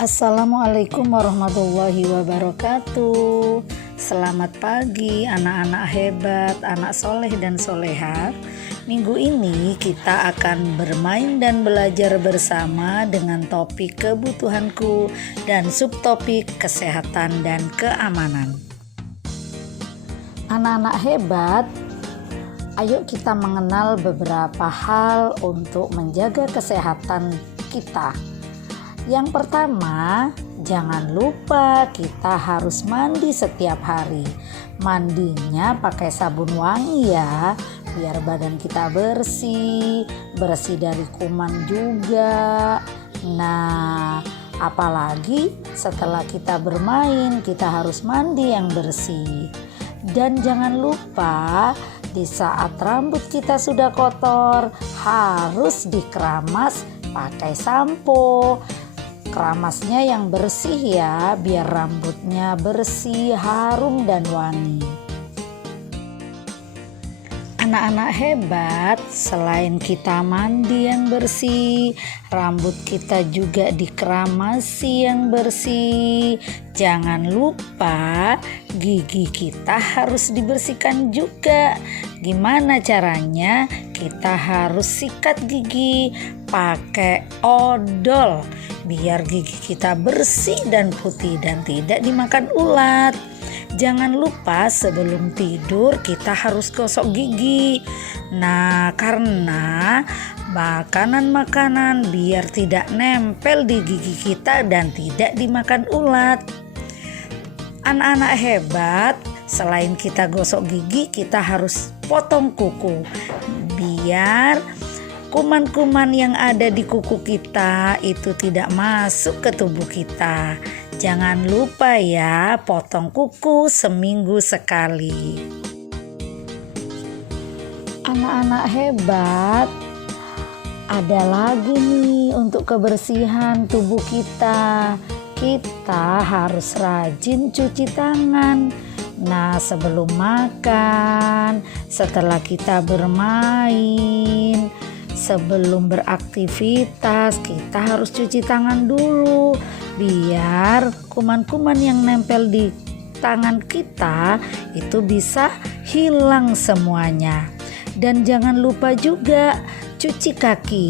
Assalamualaikum warahmatullahi wabarakatuh. Selamat pagi anak-anak hebat, anak soleh dan soleha. Minggu ini kita akan bermain dan belajar bersama dengan topik kebutuhanku dan subtopik kesehatan dan keamanan. Anak-anak hebat, ayo kita mengenal beberapa hal untuk menjaga kesehatan kita. Yang pertama, jangan lupa kita harus mandi setiap hari. Mandinya pakai sabun wangi ya, biar badan kita bersih dari kuman juga. Nah, apalagi setelah kita bermain, kita harus mandi yang bersih. Dan jangan lupa di saat rambut kita sudah kotor, harus dikeramas pakai sampo. Keramasnya yang bersih ya, biar rambutnya bersih, harum dan wangi. Anak-anak hebat, selain kita mandi yang bersih, rambut kita juga dikeramasi yang bersih. Jangan lupa gigi kita harus dibersihkan juga. Gimana caranya? Kita harus sikat gigi pakai odol biar gigi kita bersih dan putih dan tidak dimakan ulat. Jangan lupa sebelum tidur kita harus gosok gigi. Nah, karena makanan-makanan biar tidak nempel di gigi kita dan tidak dimakan ulat. Anak-anak hebat, selain kita gosok gigi, kita harus potong kuku biar kuman-kuman yang ada di kuku kita itu tidak masuk ke tubuh kita. Jangan lupa ya, potong kuku seminggu sekali. Anak-anak hebat, ada lagi nih untuk kebersihan tubuh kita. Kita harus rajin cuci tangan. Nah, sebelum makan, setelah kita bermain, sebelum beraktivitas, kita harus cuci tangan dulu biar kuman-kuman yang nempel di tangan kita itu bisa hilang semuanya. Dan jangan lupa juga cuci kaki.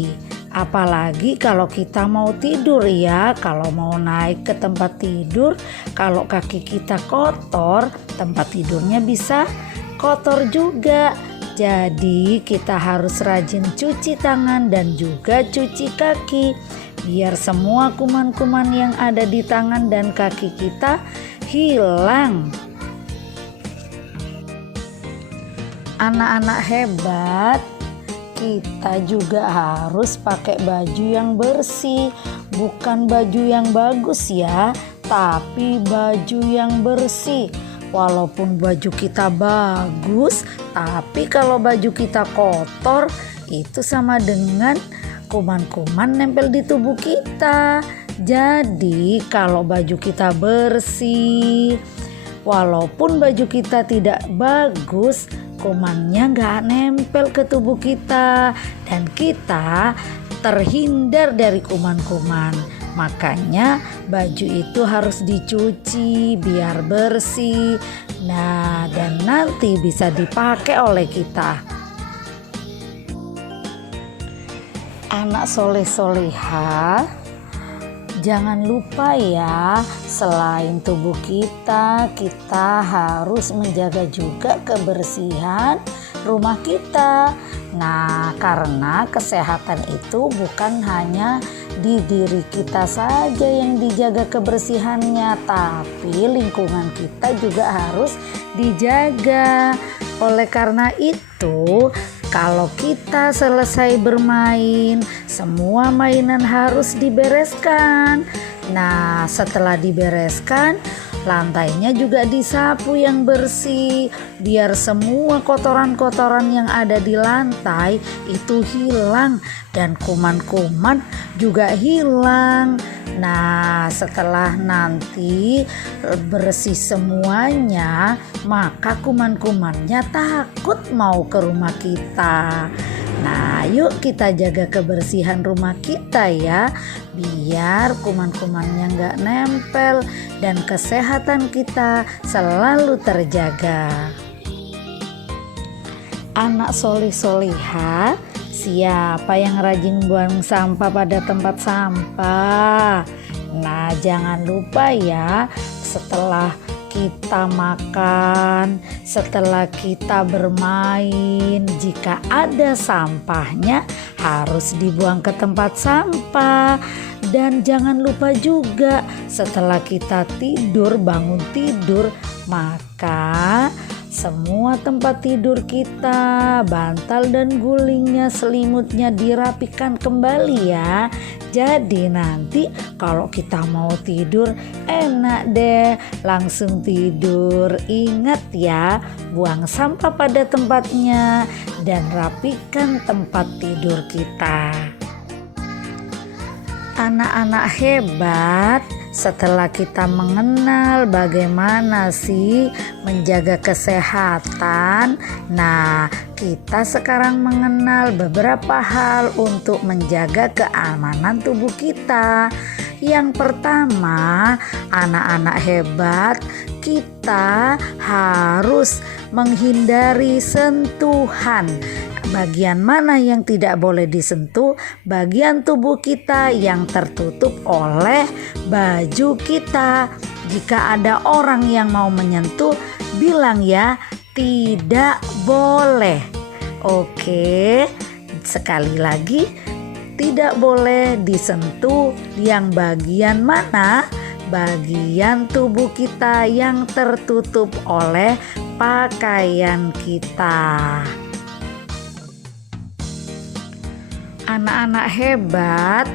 Apalagi kalau kita mau tidur ya, kalau mau naik ke tempat tidur, kalau kaki kita kotor, tempat tidurnya bisa kotor juga. Jadi kita harus rajin cuci tangan dan juga cuci kaki biar semua kuman-kuman yang ada di tangan dan kaki kita hilang. Anak-anak hebat, kita juga harus pakai baju yang bersih, bukan baju yang bagus ya, tapi baju yang bersih. Walaupun baju kita bagus, tapi kalau baju kita kotor, itu sama dengan kuman-kuman nempel di tubuh kita. Jadi kalau baju kita bersih, walaupun baju kita tidak bagus, kumannya gak nempel ke tubuh kita dan kita terhindar dari kuman-kuman. Makanya baju itu harus dicuci biar bersih. Nah, dan nanti bisa dipakai oleh kita. Anak soleh-soleha, jangan lupa ya, selain tubuh kita, kita harus menjaga juga kebersihan rumah kita. Nah, karena kesehatan itu bukan hanya di diri kita saja yang dijaga kebersihannya, tapi lingkungan kita juga harus dijaga. Oleh karena itu, kalau kita selesai bermain, semua mainan harus dibereskan. Nah, setelah dibereskan, lantainya juga disapu yang bersih biar semua kotoran-kotoran yang ada di lantai itu hilang dan kuman-kuman juga hilang. Nah, setelah nanti bersih semuanya, maka kuman-kumannya takut mau ke rumah kita. Nah, yuk kita jaga kebersihan rumah kita ya, biar kuman-kumannya nggak nempel dan kesehatan kita selalu terjaga. Anak solih solihah, siapa yang rajin buang sampah pada tempat sampah? Nah, jangan lupa ya, setelah kita makan, setelah kita bermain, jika ada sampahnya harus dibuang ke tempat sampah. Dan jangan lupa juga setelah kita tidur, bangun tidur, maka semua tempat tidur kita, bantal dan gulingnya, selimutnya dirapikan kembali ya. Jadi nanti kalau kita mau tidur enak deh, langsung tidur. Ingat ya, buang sampah pada tempatnya dan rapikan tempat tidur kita. Anak-anak hebat, setelah kita mengenal bagaimana sih menjaga kesehatan, nah kita sekarang mengenal beberapa hal untuk menjaga keamanan tubuh kita. Yang pertama, anak-anak hebat, kita harus menghindari sentuhan. Bagian mana yang tidak boleh disentuh? Bagian tubuh kita yang tertutup oleh baju kita. Jika ada orang yang mau menyentuh, bilang ya, tidak boleh. Oke, sekali lagi, tidak boleh disentuh yang bagian mana? Bagian tubuh kita yang tertutup oleh pakaian kita. Anak-anak hebat,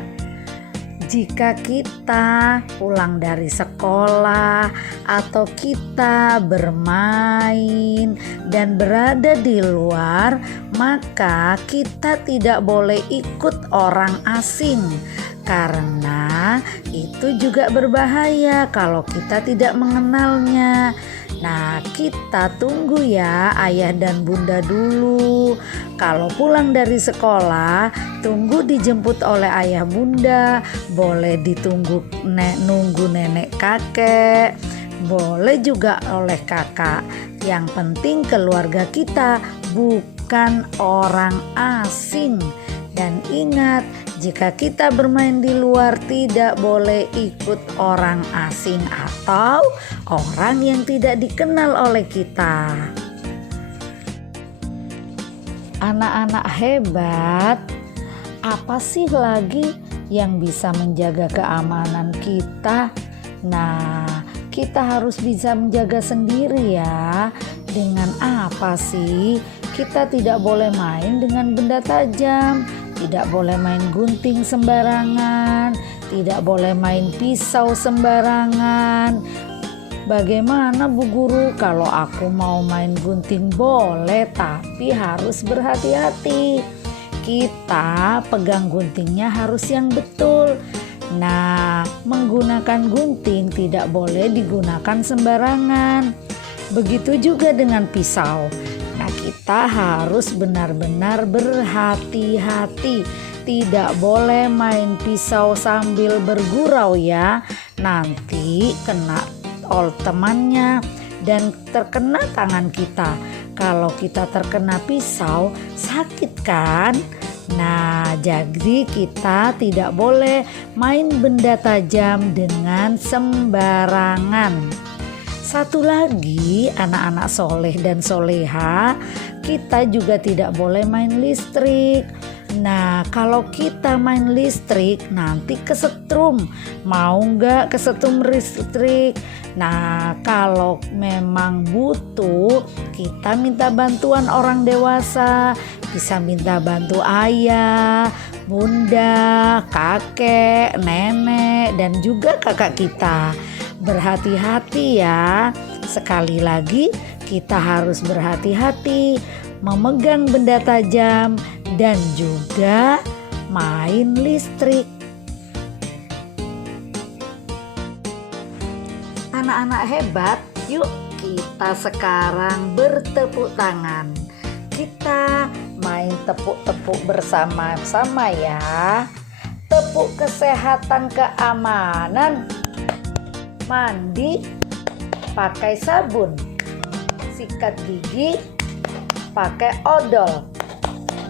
jika kita pulang dari sekolah atau kita bermain dan berada di luar, maka kita tidak boleh ikut orang asing, karena itu juga berbahaya kalau kita tidak mengenalnya. Nah, kita tunggu ya ayah dan bunda dulu. Kalau pulang dari sekolah, tunggu dijemput oleh ayah bunda. Boleh ditunggu nunggu nenek kakek, boleh juga oleh kakak. Yang penting keluarga kita, bukan orang asing. Dan ingat, jika kita bermain di luar tidak boleh ikut orang asing atau orang yang tidak dikenal oleh kita. Anak-anak hebat, apa sih lagi yang bisa menjaga keamanan kita? Nah, kita harus bisa menjaga sendiri ya. Dengan apa sih? Kita tidak boleh main dengan benda tajam, tidak boleh main gunting sembarangan, tidak boleh main pisau sembarangan. Bagaimana Bu Guru, kalau aku mau main gunting boleh, tapi harus berhati-hati. Kita pegang guntingnya harus yang betul. Nah, menggunakan gunting tidak boleh digunakan sembarangan. Begitu juga dengan pisau. Nah, kita harus benar-benar berhati-hati. Tidak boleh main pisau sambil bergurau ya. Nanti kena temannya dan terkena tangan kita. Kalau kita terkena pisau, sakit kan? Nah, jadi kita tidak boleh main benda tajam dengan sembarangan. Satu lagi, anak-anak soleh dan soleha, kita juga tidak boleh main listrik. Nah, kalau kita main listrik nanti kesetrum. Mau nggak kesetrum listrik? Nah, kalau memang butuh, kita minta bantuan orang dewasa. Bisa minta bantu ayah, bunda, kakek, nenek, dan juga kakak kita. Berhati-hati ya. Sekali lagi, kita harus berhati-hati memegang benda tajam dan juga main listrik. Anak-anak hebat, yuk kita sekarang bertepuk tangan. Kita main tepuk-tepuk bersama-sama ya. Tepuk kesehatan keamanan. Mandi pakai sabun. Sikat gigi pakai odol.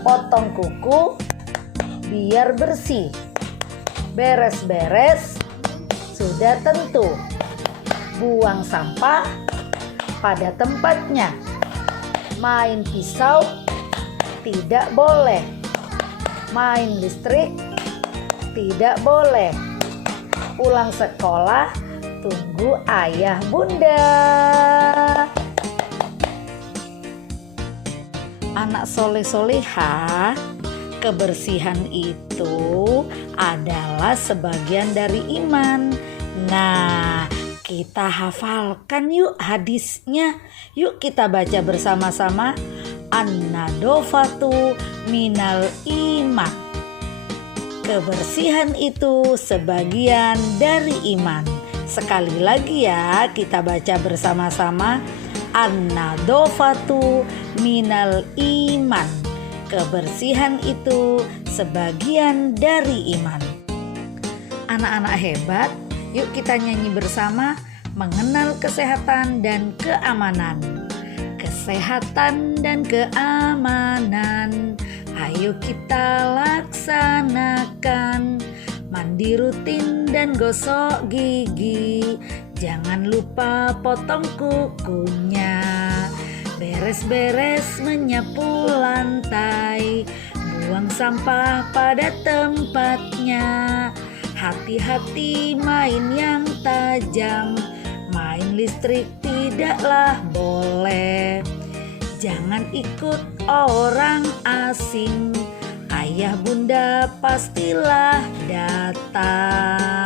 Potong kuku biar bersih. Beres-beres sudah tentu. Buang sampah pada tempatnya. Main pisau tidak boleh. Main listrik tidak boleh. Pulang sekolah tunggu ayah bunda. Anak soleh-solehah, kebersihan itu adalah sebagian dari iman. Nah, kita hafalkan yuk hadisnya. Yuk kita baca bersama-sama. An-nadofatu minal iman. Kebersihan itu sebagian dari iman. Sekali lagi ya, kita baca bersama-sama. An-nadofatu minal iman. Kebersihan itu sebagian dari iman. Anak-anak hebat, yuk kita nyanyi bersama mengenal kesehatan dan keamanan. Kesehatan dan keamanan, ayo kita laksanakan. Mandi rutin dan gosok gigi, jangan lupa potong kukunya. Beres-beres menyapu lantai, buang sampah pada tempatnya. Hati-hati main yang tajam, main listrik tidaklah boleh. Jangan ikut orang asing, ayah bunda pastilah datang.